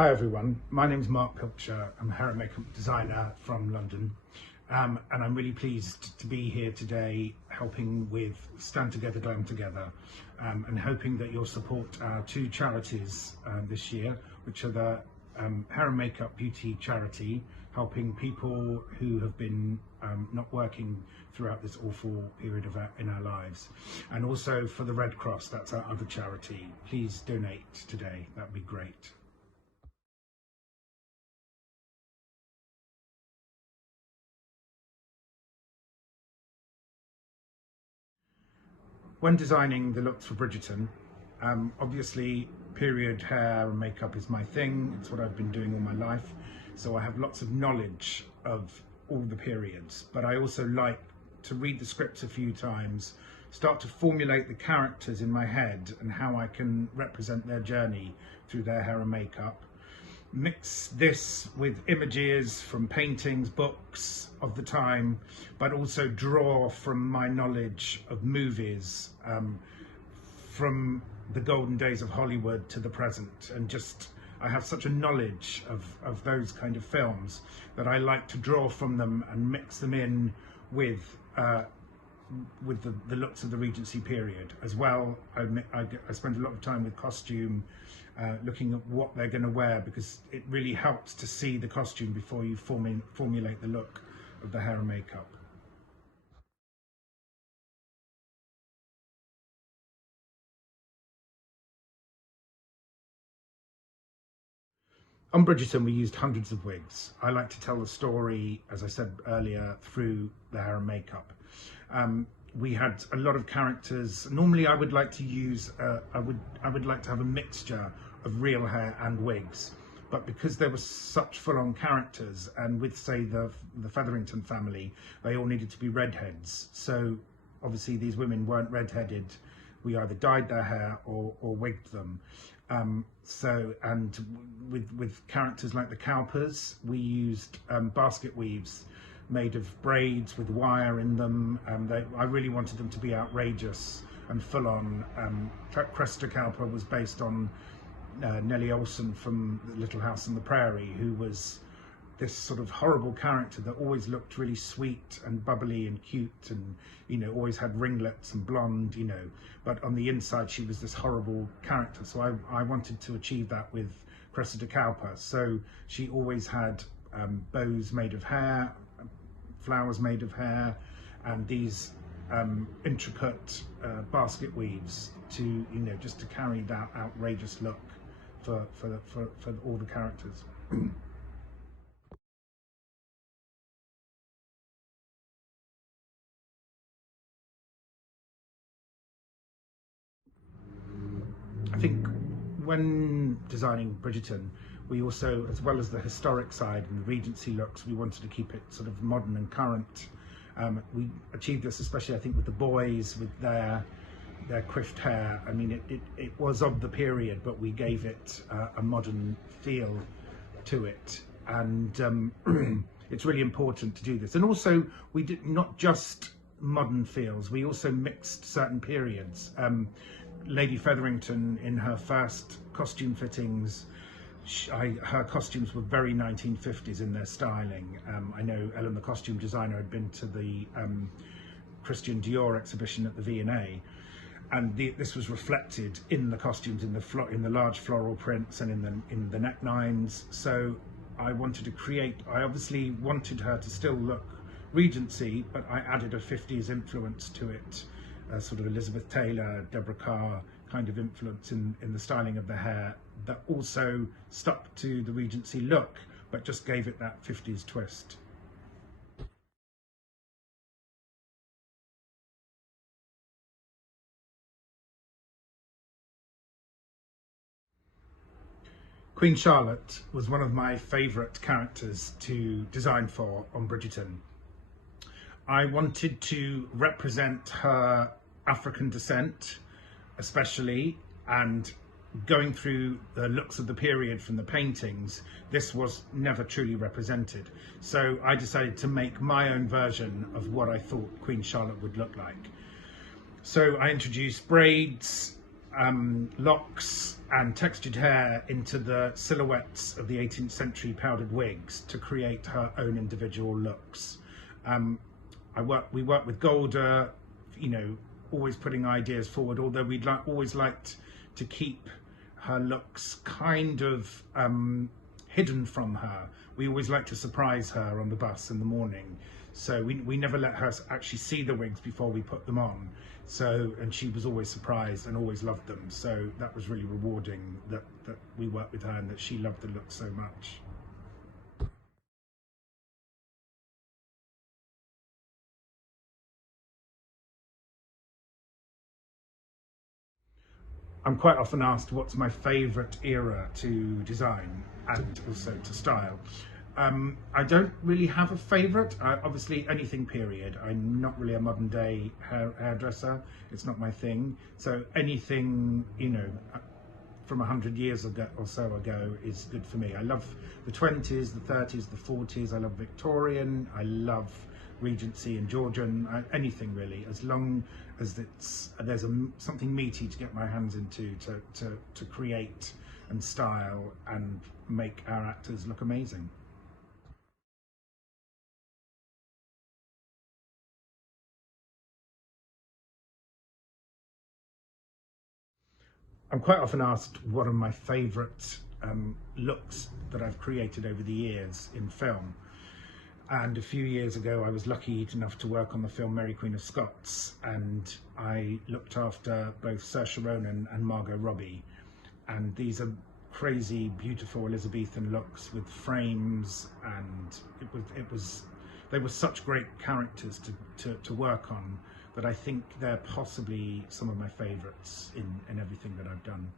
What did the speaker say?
Hi everyone, my name's Mark Pilcher. I'm a hair and makeup designer from London, and I'm really pleased to be here today helping with Stand Together, Glam Together, and hoping that you'll support our two charities this year, which are the Hair and Makeup Beauty Charity, helping people who have been not working throughout this awful period in our lives, and also for the Red Cross, that's our other charity. Please donate today, that'd be great. When designing the looks for Bridgerton, obviously period hair and makeup is my thing. It's what I've been doing all my life. So I have lots of knowledge of all the periods, but I also like to read the scripts a few times, start to formulate the characters in my head and how I can represent their journey through their hair and makeup. Mix this with images from paintings, books of the time, but also draw from my knowledge of movies, from the golden days of Hollywood to the present, and I have such a knowledge of those kind of films that I like to draw from them and mix them in with the looks of the Regency period as well. I spend a lot of time with costume, looking at what they're going to wear, because it really helps to see the costume before you formulate the look of the hair and makeup. On Bridgerton, we used hundreds of wigs. I like to tell the story, as I said earlier, through the hair and makeup. We had a lot of characters. Normally, I would like to use, I would like to have a mixture of real hair and wigs, but because there were such full-on characters, and with, say, the Featherington family, they all needed to be redheads. So obviously, these women weren't redheaded. We either dyed their hair or wigged them. And with characters like the Cowpers, we used basket weaves made of braids with wire in them. I really wanted them to be outrageous and full on. Cressida Cowper was based on Nellie Olson from Little House on the Prairie, who was this sort of horrible character that always looked really sweet and bubbly and cute, and always had ringlets and blonde, but on the inside she was this horrible character. So I wanted to achieve that with Cressida Cowper. So she always had bows made of hair, flowers made of hair, and these intricate basket weaves to just to carry that outrageous look for all the characters. I think when designing Bridgerton, we also, as well as the historic side and the Regency looks, we wanted to keep it sort of modern and current. We achieved this especially, I think, with the boys, with their coiffed hair. I mean, it was of the period, but we gave it a modern feel to it. And it's really important to do this. And also, we did not just modern feels, we also mixed certain periods. Lady Featherington, in her first costume fittings, her costumes were very 1950s in their styling. I know Ellen, the costume designer, had been to the Christian Dior exhibition at the V&A, and this was reflected in the costumes, in the large floral prints and in the necklines. So I wanted to create. I obviously wanted her to still look Regency, but I added a 50s influence to it. Sort of Elizabeth Taylor, Deborah Carr kind of influence in the styling of the hair, that also stuck to the Regency look, but just gave it that 50s twist. Queen Charlotte was one of my favourite characters to design for on Bridgerton. I wanted to represent her African descent, especially, and going through the looks of the period from the paintings, this was never truly represented. So I decided to make my own version of what I thought Queen Charlotte would look like. So I introduced braids, locks and textured hair into the silhouettes of the 18th century powdered wigs to create her own individual looks. We worked with Golda, you know, always putting ideas forward, although we'd always liked to keep her looks kind of hidden from her. We always liked to surprise her on the bus in the morning. So we never let her actually see the wigs before we put them on. So, and she was always surprised and always loved them. So that was really rewarding that we worked with her and that she loved the look so much. I'm quite often asked what's my favourite era to design and also to style. I don't really have a favourite. Obviously, anything period. I'm not really a modern day hairdresser. It's not my thing. So anything, you know, from 100 years ago or so ago is good for me. I love the 20s, the 30s, the 40s. I love Victorian. I love Regency and Georgian. Anything really, as long as there's something meaty to get my hands into to create and style and make our actors look amazing. I'm quite often asked what are my favourite looks that I've created over the years in film. And a few years ago, I was lucky enough to work on the film Mary Queen of Scots, and I looked after both Saoirse Ronan and Margot Robbie. And these are crazy, beautiful Elizabethan looks with frames, and they were such great characters to work on that I think they're possibly some of my favourites in everything that I've done.